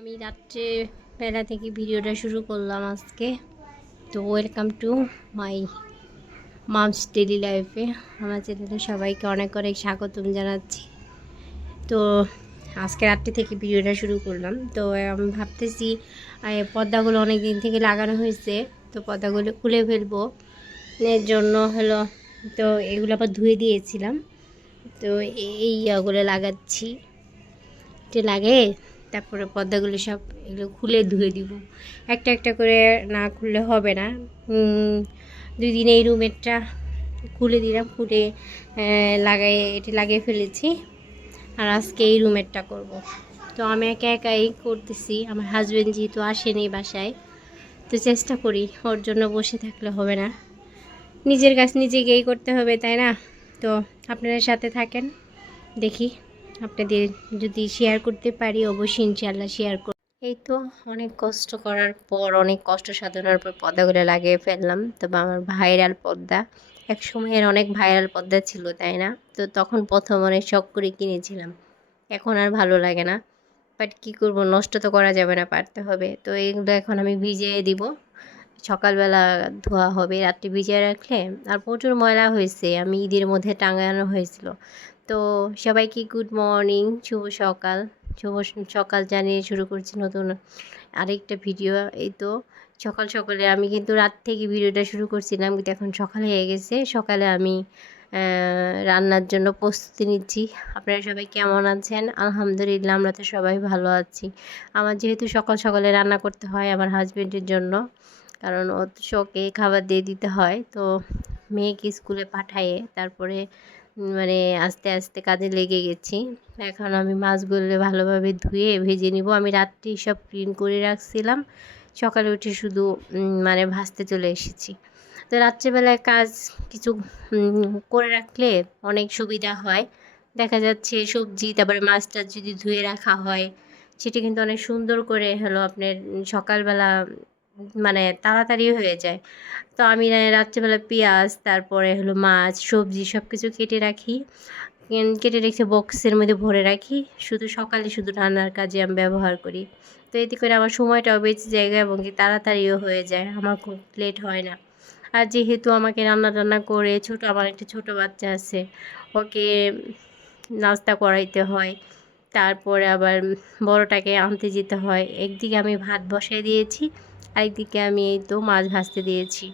আমি রাত্রে বেলা থেকে ভিডিওটা শুরু করলাম আজকে। তো welcome to my mum's daily লাইফে। আমার চ্যানেলে সবাইকে অনেক অনেক স্বাগতম জানাচ্ছি। তো আজকে রাত্রে থেকে ভিডিওটা শুরু করলাম। তো আমি ভাবতেছি পর্দাগুলো অনেক দিন থেকে লাগানো হয়েছে, তো পর্দাগুলো খুলে ফেলবো। এর জন্য হলো তো এগুলো আবার ধুয়ে দিয়েছিলাম। তো এই ইয়াগুলো লাগাচ্ছি, এটা লাগে তারপরে পর্দাগুলো সব এগুলো খুলে ধুয়ে দিব। একটা একটা করে না খুললে হবে না। 2 দিন এই রুমেরটা খুলে দিলাম, খুলে এটা লাগিয়ে ফেলেছি। আর আজকে এই রুমেরটা করব। তো আমি একা একাই করতেছি, আমার হাজব্যান্ড যেহেতু আসেনি বাসায়, তো চেষ্টা করি, ওর জন্য বসে থাকলে হবে না, নিজের কাজ নিজেকেই করতে হবে, তাই না? তো আপনারা সাথে থাকেন, দেখি আপনাদের যদি শেয়ার করতে পারি অবশ্যই ইনশাআল্লাহ শেয়ার করব। এই তো অনেক কষ্ট করার পর, অনেক কষ্ট সাধনার পর পর্দাগুলো লাগিয়ে ফেললাম। তবে আমার ভাইরাল পর্দা, এক সময়ের অনেক ভাইরাল পর্দা ছিল, তাই না? তো তখন প্রথম অনেক শখ করে কিনেছিলাম, এখন আর ভালো লাগে না। বাট কী করব, নষ্ট তো করা যাবে না, পারতে হবে। তো এইগুলো এখন আমি ভিজিয়ে দিব, সকালবেলা ধোয়া হবে। রাত্রে ভিজিয়ে রাখলে, আর প্রচুর ময়লা হয়েছে, আমি ঈদের মধ্যে টাঙানো হয়েছিল। তো সবাইকে গুড মর্নিং, শুভ সকাল। শুভ সকাল জানিয়ে শুরু করছি নতুন আরেকটা ভিডিও। এই তো সকাল সকালে আমি কিন্তু রাত থেকে ভিডিওটা শুরু করছিলাম, কিন্তু এখন সকাল হয়ে গেছে। সকালে আমি রান্নার জন্য প্রস্তুতি নিচ্ছি। আপনারা সবাই কেমন আছেন? আলহামদুলিল্লাহ, আমরা তো সবাই ভালো আছি। আমার যেহেতু সকাল সকালে রান্না করতে হয় আমার হাজবেন্ডের জন্য, কারণ ওকে খাবার দিয়ে দিতে হয়। তো মেয়েকে স্কুলে পাঠায়ে তারপরে মানে আস্তে আস্তে কাজে লেগে গেছি। এখন আমি মাছগুলো ভালোভাবে ধুয়ে ভেজে নিব। আমি রাত্রেই সব ক্লিন করে রাখছিলাম, সকালে উঠে শুধু মানে ভাজতে চলে এসেছি। তো রাত্রেবেলায় কাজ কিছু করে রাখলে অনেক সুবিধা হয়। দেখা যাচ্ছে সবজি তারপরে মাছটা যদি ধুয়ে রাখা হয়, সেটা কিন্তু অনেক সুন্দর করে হলো আপনার সকালবেলা মানে তাড়াতাড়ি হয়ে যায়। তো আমি রাত্রেবেলা পেঁয়াজ তারপরে হলো মাছ সবজি সব কিছু কেটে রাখি, কেটে রেখে বক্সের মধ্যে ভরে রাখি, শুধু সকালে শুধু রান্নার কাজে আমি ব্যবহার করি। তো এতে করে আমার সময়টাও বেঁচে যায় এবং কি তাড়াতাড়িও হয়ে যায়, আমার খুব লেট হয় না। আর যেহেতু আমাকে রান্না টান্না করে আমার একটা ছোটো বাচ্চা আছে, ওকে নাস্তা করাইতে হয়, তারপরে আবার বড়টাকে আনতে যেতে হয়। একদিকে আমি ভাত বসাই দিয়েছি, আরেকদিকে আমি এই তো মাছ ভাজতে দিয়েছি।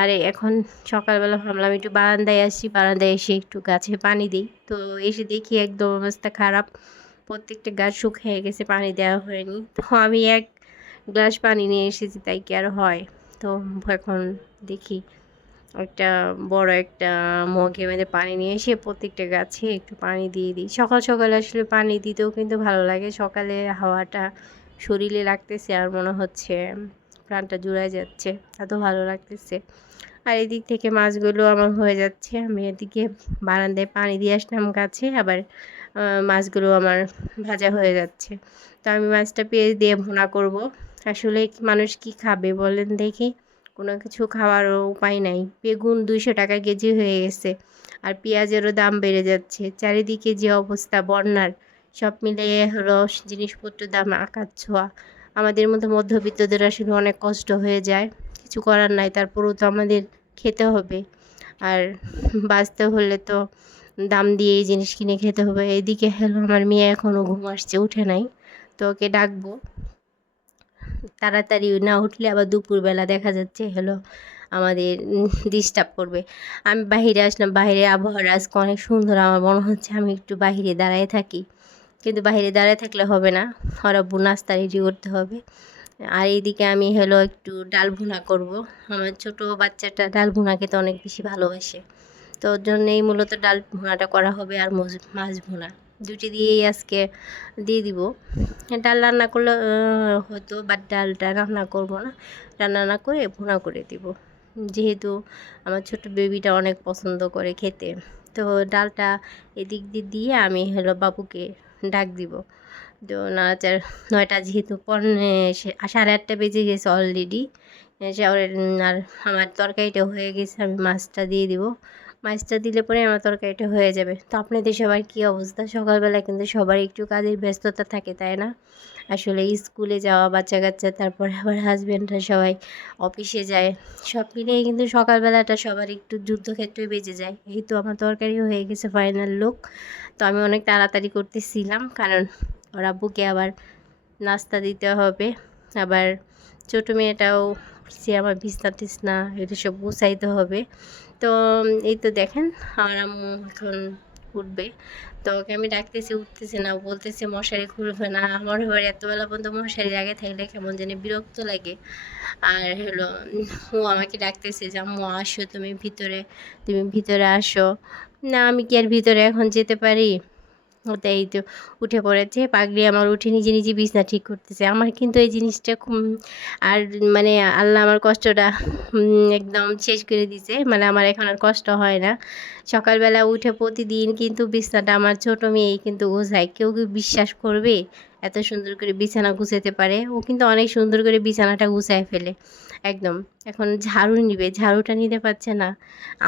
আর এখন সকালবেলা ভাবলাম একটু বারান্দায় আসি, বারান্দায় এসে একটু গাছে পানি দিই। তো এসে দেখি একদম অবস্থা খারাপ, প্রত্যেকটা গাছ শুকিয়ে গেছে, পানি দেওয়া হয়নি। তো আমি 1 গ্লাস পানি নিয়ে এসেছি, তাই কি আর হয়? তো এখন দেখি একটা বড় একটা মগের মধ্যে পানি নিয়ে এসে প্রত্যেকটা গাছে একটু পানি দিয়ে দিই। সকাল সকালে আসলে পানি দিতেও কিন্তু ভালো লাগে, সকালে হাওয়াটা শরীরে লাগতেছে আর মনে হচ্ছে প্রাণটা জুড়ায় যাচ্ছে, এত ভালো লাগতেছে। আর এদিক থেকে মাছগুলো আমার হয়ে যাচ্ছে, আমি এদিকে বারান্দায় পানি দিয়ে আসলাম গাছে, আবার মাছগুলো আমার ভাজা হয়ে যাচ্ছে। তো আমি মাছটা পেঁয়াজ দিয়ে ভুনা করব। আসলে মানুষ কি খাবে বলেন দেখি, কোনো কিছু খাওয়ারও উপায় নাই। বেগুন 200 টাকা কেজি হয়ে গেছে, আর পেঁয়াজেরও দাম বেড়ে যাচ্ছে। চারিদিকে যে অবস্থা বন্যার, সব মিলিয়ে হলো জিনিসপত্রের দাম আকাশ ছোঁয়া। আমাদের মতো মধ্যবিত্তদের আসলে অনেক কষ্ট হয়ে যায়, কিছু করার নাই, তারপরেও তো আমাদের খেতে হবে। আর বাঁচতে হলে তো দাম দিয়ে এই জিনিস কিনে খেতে হবে। এদিকে হলো আমার মেয়ে এখনও ঘুম আসছে, উঠে নাই, তো ওকে ডাকবো। তাড়াতাড়ি না উঠলে আবার দুপুরবেলা দেখা যাচ্ছে হলো আমাদের ডিস্টার্ব করবে। আমি বাহিরে আসলাম, বাইরে আবহাওয়াটা আজকে অনেক সুন্দর, আমার মনে হচ্ছে আমি একটু বাহিরে দাঁড়ায় থাকি, কিন্তু বাহিরে দাঁড়ায় থাকলে হবে না, ওরা নাস্তা রেডি করতে হবে। আর এইদিকে আমি হলো একটু ডাল ভুনা করব। আমার ছোটো বাচ্চাটা ডাল ভুনা খেতে অনেক বেশি ভালোবাসে, তো ওর জন্যই মূলত ডাল ভুনাটা করা হবে। আর মাছ ভুনা দুটি দিয়েই আজকে দিয়ে দিব। ডাল রান্না করলে হতো, বাট ডালটা রান্না করব না, রান্না না করে ভুনা করে দিব, যেহেতু আমার ছোট বেবিটা অনেক পছন্দ করে খেতে। তো ডালটা এদিক দিয়ে আমি হলো বাবুকে ডাক দিব। তো নাড়াচাড়া 9টা যেহেতু 8:30 বেজে গেছে অলরেডি। আর আমার তরকারিটা হয়ে গেছে, আমি মাছটা দিয়ে দিব। মাছটা দিলে পরে আমার তরকারিটা হয়ে যাবে। তো আপনাদের সবার কী অবস্থা? সকালবেলা কিন্তু সবার একটু কাজের ব্যস্ততা থাকে, তাই না? আসলে স্কুলে যাওয়া বাচ্চা কাচ্চা, তারপরে আবার হাজব্যান্ডরা সবাই অফিসে যায়, সব মিলিয়ে কিন্তু সকালবেলাটা সবার একটু যুদ্ধক্ষেত্রে বেজে যায়। এই তো আমার তরকারিও হয়ে গেছে ফাইনাল লুক। তো আমি অনেক তাড়াতাড়ি করতেছিলাম, কারণ ওর আব্বুকে আবার নাস্তা দিতে হবে, আবার ছোটো মেয়েটাও সে আমার বিছনা টিছনা এটা সব গুছাইতে হবে। তো এই তো দেখেন আমার আম্মু এখন উঠবে, তো ওকে আমি ডাকতেছি, উঠতেছে না, বলতেছে মশারি খুলবে না। আমার এবার এতবেলা পর্যন্ত মশারির আগে থাকলে কেমন জানি বিরক্ত লাগে। আর হলো ও আমাকে ডাকতেছে যে আম্মু আসো, তুমি ভিতরে আসো। না, আমি কি আর ভিতরে এখন যেতে পারি? ওটাই তো উঠে পড়েছে পাগলি আমার, উঠে নিজে নিজে বিছনা ঠিক করতেছে। আমার কিন্তু এই জিনিসটা খুব, আর মানে আল্লাহ আমার কষ্টটা একদম শেষ করে দিছে। মানে আমার এখন আর কষ্ট হয় না। সকালবেলা উঠে প্রতিদিন কিন্তু বিছনাটা আমার ছোটো মেয়েই কিন্তু গোছায়। কেউ কি বিশ্বাস করবে এত সুন্দর করে বিছানা গুছাতে পারে? ও কিন্তু অনেক সুন্দর করে বিছানাটা গুছায় ফেলে একদম। এখন ঝাড়ু নিবে, ঝাড়ুটা নিতে পারছে না।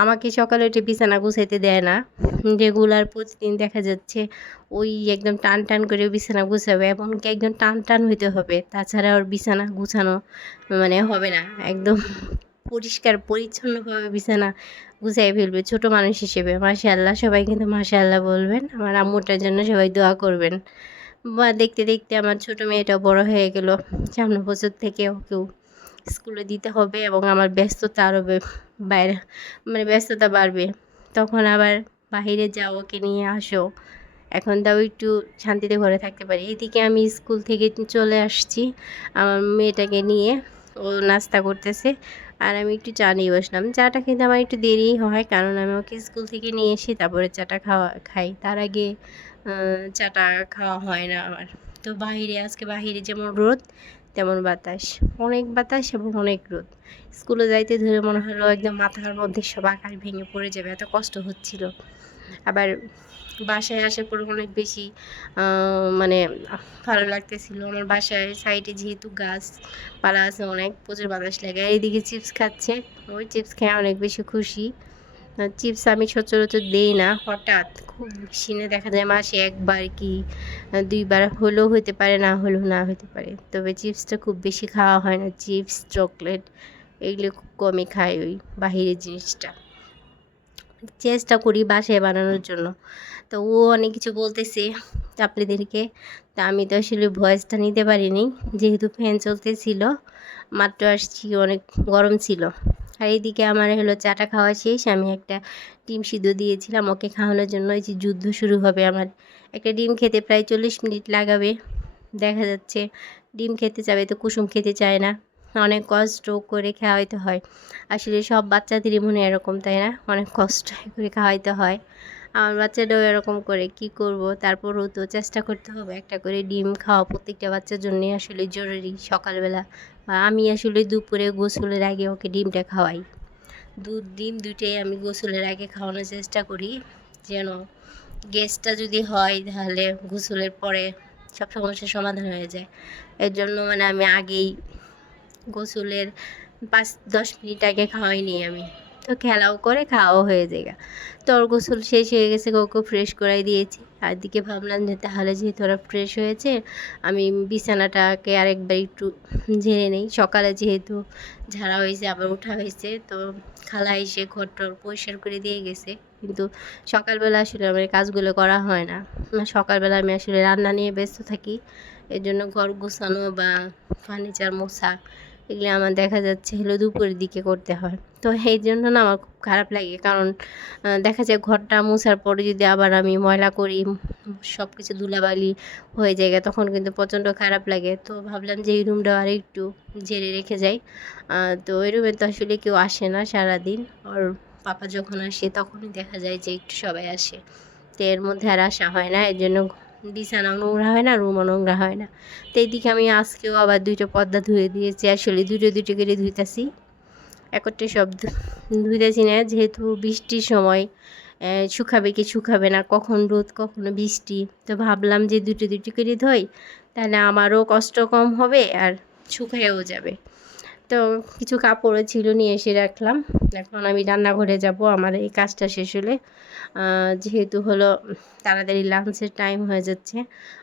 আমাকে সকালে উঠে বিছানা গুছাইতে দেয় না। রেগুলার প্রতিদিন দেখা যাচ্ছে ওই একদম টান টান করে বিছানা গুছাবে, এমনকি একদম টান টান হইতে হবে, তাছাড়া ওর বিছানা গুছানো মানে হবে না। একদম পরিষ্কার পরিচ্ছন্নভাবে বিছানা গুছাই ফেলবে ছোটো মানুষ হিসেবে। মাশাআল্লাহ, সবাই কিন্তু মাশাআল্লাহ বলবেন। আমার আম্মুটার জন্য সবাই দোয়া করবেন। বা দেখতে দেখতে আমার ছোটো মেয়েটাও বড় হয়ে গেল। সামনের বছর থেকে ওকেও স্কুলে দিতে হবে, এবং আমার ব্যস্ততা আরও বাইরে মানে ব্যস্ততা বাড়বে। তখন আবার বাহিরে যাও, ওকে নিয়ে আসো। এখন তাও একটু শান্তিতে ঘরে থাকতে পারি। এদিকে আমি স্কুল থেকে চলে আসছি আমার মেয়েটাকে নিয়ে, ও নাস্তা করতেছে, আর আমি একটু চা নিয়ে বসলাম। চাটা খেতে আমার একটু দেরিই হয়, কারণ আমি ওকে স্কুল থেকে নিয়ে এসে তারপরে চাটা খাই। তার আগে চাটা খাওয়া হয় না আমার। তো আজকে বাহিরে যেমন রোদ তেমন বাতাস, অনেক বাতাস এবং অনেক রোদ। স্কুলে যাইতে ধরে মনে হলো একদম মাথার মধ্যে সব আকাশ ভেঙে পড়ে যাবে, এত কষ্ট হচ্ছিল। আবার বাসায় আসার পর অনেক বেশি মানে ভালো লাগতেছিল। আমার বাসায় সাইডে যেহেতু গাছপালা আছে, অনেক প্রচুর বাতাস লাগে। এইদিকে চিপস খাচ্ছে, ওই চিপস খেয়ে অনেক বেশি খুশি। চিপস আমি সচরাচর দিই না, হঠাৎ খুব বেশি না, দেখা যায় মাসে একবার কি দুইবার হলেও হতে পারে, না হলেও না হতে পারে। তবে চিপসটা খুব বেশি খাওয়া হয় না, চিপস চকলেট এগুলো খুব কমই খাই, ওই বাহিরের জিনিসটা চেষ্টা করি বাসায় বানানোর জন্য। তো ও অনেক কিছু বলতেছে আপনাদেরকে, তা আমি তো আসলে ভয়েসটা নিতে পারিনি, যেহেতু ফ্যান চলতেছিল, মাত্র আসছি, অনেক গরম ছিল। আর এইদিকে আমার হলো চাটা খাওয়া শেষ। আমি একটা ডিম সিদ্ধ দিয়েছিলাম ওকে খাওয়ানোর জন্য। এই যে যুদ্ধ শুরু হবে আমার, একটা ডিম খেতে প্রায় 40 মিনিট লাগাবে। দেখা যাচ্ছে ডিম খেতে চাবে তো কুসুম খেতে চায় না, অনেক কষ্ট করে খাওয়াইতে হয়। আসলে সব বাচ্চাদেরই মনে এরকম, তাই না? অনেক কষ্ট করে খাওয়াইতে হয়। আমার বাচ্চাটাও এরকম করে, কি করব, তারপরেও তো চেষ্টা করতে হবে। একটা করে ডিম খাওয়া প্রত্যেকটা বাচ্চার জন্যই আসলে জরুরি সকালবেলা। বা আমি আসলে দুপুরে গোসলের আগে ওকে ডিমটা খাওয়াই। দুধ ডিম দুইটাই আমি গোসলের আগে খাওয়ানোর চেষ্টা করি, যেন গ্যাসটা যদি হয় তাহলে গোসলের পরে সব সমস্যার সমাধান হয়ে যায়। এর জন্য মানে আমি আগেই গোসলের 5-10 মিনিট আগে খাওয়াই নিই আমি। তো খেলাও করে খাওয়াও হয়ে যায়। তো ওর গোসল শেষ হয়ে গেছে, ওকে ফ্রেশ করাই দিয়েছি। আর দিকে ভাবলাম যে তাহলে যেহেতু ওরা ফ্রেশ হয়েছে, আমি বিছানাটাকে আরেকবার একটু ঝেড়ে নিই। সকালে যেহেতু ঝাড়া হয়েছে আবার ওঠা হয়েছে, তো খালা এসে ঘর-টর পরিষ্কার করে দিয়ে গেছে। কিন্তু সকালবেলা আসলে আমার এই কাজগুলো করা হয় না। সকালবেলা আমি আসলে রান্না নিয়ে ব্যস্ত থাকি। এর জন্য ঘর গোছানো বা ফার্নিচার মোছা এগুলো আমার দেখা যাচ্ছে হলো দুপুরের দিকে করতে হয়। তো এই জন্য না আমার খুব খারাপ লাগে, কারণ দেখা যায় ঘরটা মোছার পরে যদি আবার আমি ময়লা করি, সব কিছু ধুলাবালি হয়ে যায়, তখন কিন্তু প্রচণ্ড খারাপ লাগে। তো ভাবলাম যে এই রুমটা আর একটু ঝেড়ে রেখে যাই। তো ওই রুমে তো আসলে কেউ আসে না সারাদিন, ওর পাপা যখন আসে তখনই দেখা যায় যে একটু সবাই আসে। তো এর মধ্যে আর আসা হয় না, এর জন্য বিছানাও নোংরা হয় না, রুমও নোংরা হয় না। তো এইদিকে আমি আজকেও আবার 2টা পর্দা ধুয়ে দিয়েছি, আসলে 2টো করে ধুইতাছি, একটা সব ধুইতেছি না, যেহেতু বৃষ্টির সময় শুকাবে কি শুকাবে না, কখন রোদ কখনো বৃষ্টি। তো ভাবলাম যে 2টো করে ধুই, তাহলে আমারও কষ্ট কম হবে আর শুকায়ও যাবে। তো কিছু কাপড়ও ছিল, নিয়ে এসে রাখলাম। এখন আমি রান্নাঘরে যাব আমার এই কাজটা শেষ হলে। যেহেতু হলো তাড়াতাড়ি লাঞ্চের টাইম হয়ে যাচ্ছে,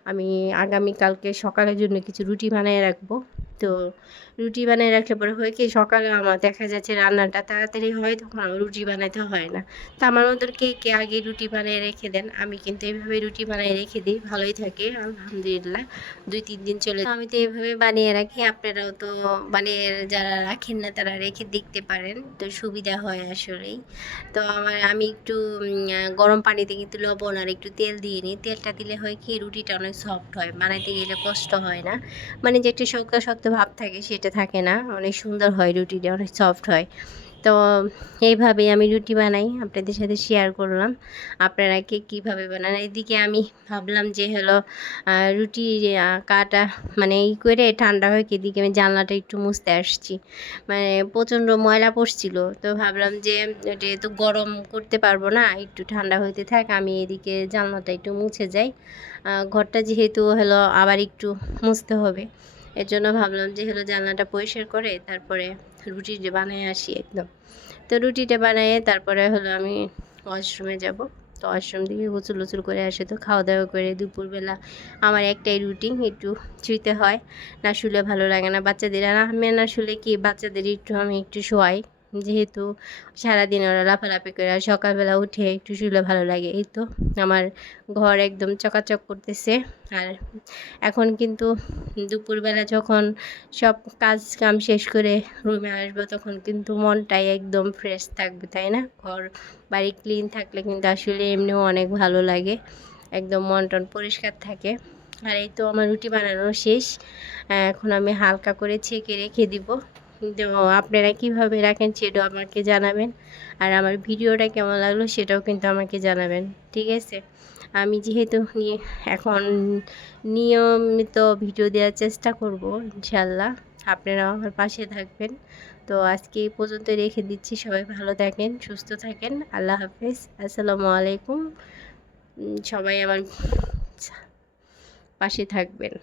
আমি আগামীকালকে সকালের জন্য কিছু রুটি বানিয়ে রাখবো। তো রুটি বানিয়ে রাখলে পরে হয় কি, সকালে আমার দেখা যাচ্ছে রান্নাটা তাড়াতাড়ি হয়, তখন আমার রুটি বানাইতে হয় না। তো আমার মতন কে কে আগে রুটি বানিয়ে রেখে দেন? আমি কিন্তু এইভাবে রুটি বানিয়ে রেখে দিই, ভালোই থাকে আলহামদুলিল্লাহ, 2-3 দিন চলে। আমি তো এইভাবে বানিয়ে রাখি, আপনারাও তো বানিয়ে যারা রাখেন না তারা রেখে দেখতে পারেন, তো সুবিধা হয় আসলেই। তো আমি একটু গরম পানিতে কিন্তু লবণ আর একটু তেল দিয়ে নিই। তেলটা দিলে হয় কি, রুটিটা অনেক সফট হয়, বানাইতে গেলে কষ্ট হয় না। মানে যে একটা শক্ত শক্ত ভাব থাকে সেটা থাকে না, অনেক সুন্দর হয়, রুটিটা অনেক সফট হয়। তো এইভাবেই আমি রুটি বানাই, আপনাদের সাথে শেয়ার করলাম। আপনারা কে কীভাবে বানান? এদিকে আমি ভাবলাম যে হলো রুটি কাটা মানে করে ঠান্ডা হয়ে এদিকে আমি জানলাটা একটু মুছতে আসছি। মানে প্রচণ্ড ময়লা পড়ছিল, তো ভাবলাম যে এটা তো গরম করতে পারবো না, একটু ঠান্ডা হইতে থাক, আমি এদিকে জানলাটা একটু মুছে যাই। ঘরটা যেহেতু হলো আবার একটু মুছতে হবে, এর জন্য ভাবলাম যে হলো জানলাটা পরিষ্কার করে তারপরে রুটিটা বানিয়ে আসি একদম। তো রুটিটা বানিয়ে তারপরে হলো আমি ওয়াশরুমে যাব। তো ওয়াশরুম থেকে গোসল টোসল করে আসে, তো খাওয়া দাওয়া করে দুপুরবেলা আমার একটাই রুটিন, একটু শুইতে হয়, না শুলে ভালো লাগে না। বাচ্চাদের আর আমি না শুলে কি, বাচ্চাদের আমি একটু শোয়াই, যেহেতু সারাদিন ওরা লাফালাফি করে, আর সকালবেলা উঠে একটু শুলে ভালো লাগে। এই তো আমার ঘর একদম চকাচক করতেছে। আর এখন কিন্তু দুপুরবেলা যখন সব কাজ কাম শেষ করে রুমে আসবো, তখন কিন্তু মনটাই একদম ফ্রেশ থাকবে, তাই না? ঘর বাড়ি ক্লিন থাকলে কিন্তু আসলে এমনিও অনেক ভালো লাগে, একদম মন টন পরিষ্কার থাকে। আর এই তো আমার রুটি বানানো শেষ, এখন আমি হালকা করে ছেঁকে রেখে দিব। তো আপনারা কীভাবে রাখেন সেটাও আমাকে জানাবেন, আর আমার ভিডিওটা কেমন লাগলো সেটাও কিন্তু আমাকে জানাবেন, ঠিক আছে? আমি যেহেতু এখন নিয়মিত ভিডিও দেওয়ার চেষ্টা করব ইনশাল্লাহ, আপনারাও আমার পাশে থাকবেন। তো আজকে এই পর্যন্ত রেখে দিচ্ছি, সবাই ভালো থাকেন, সুস্থ থাকেন, আল্লাহ হাফেজ, আসসালামু আলাইকুম। সবাই আমার পাশে থাকবেন।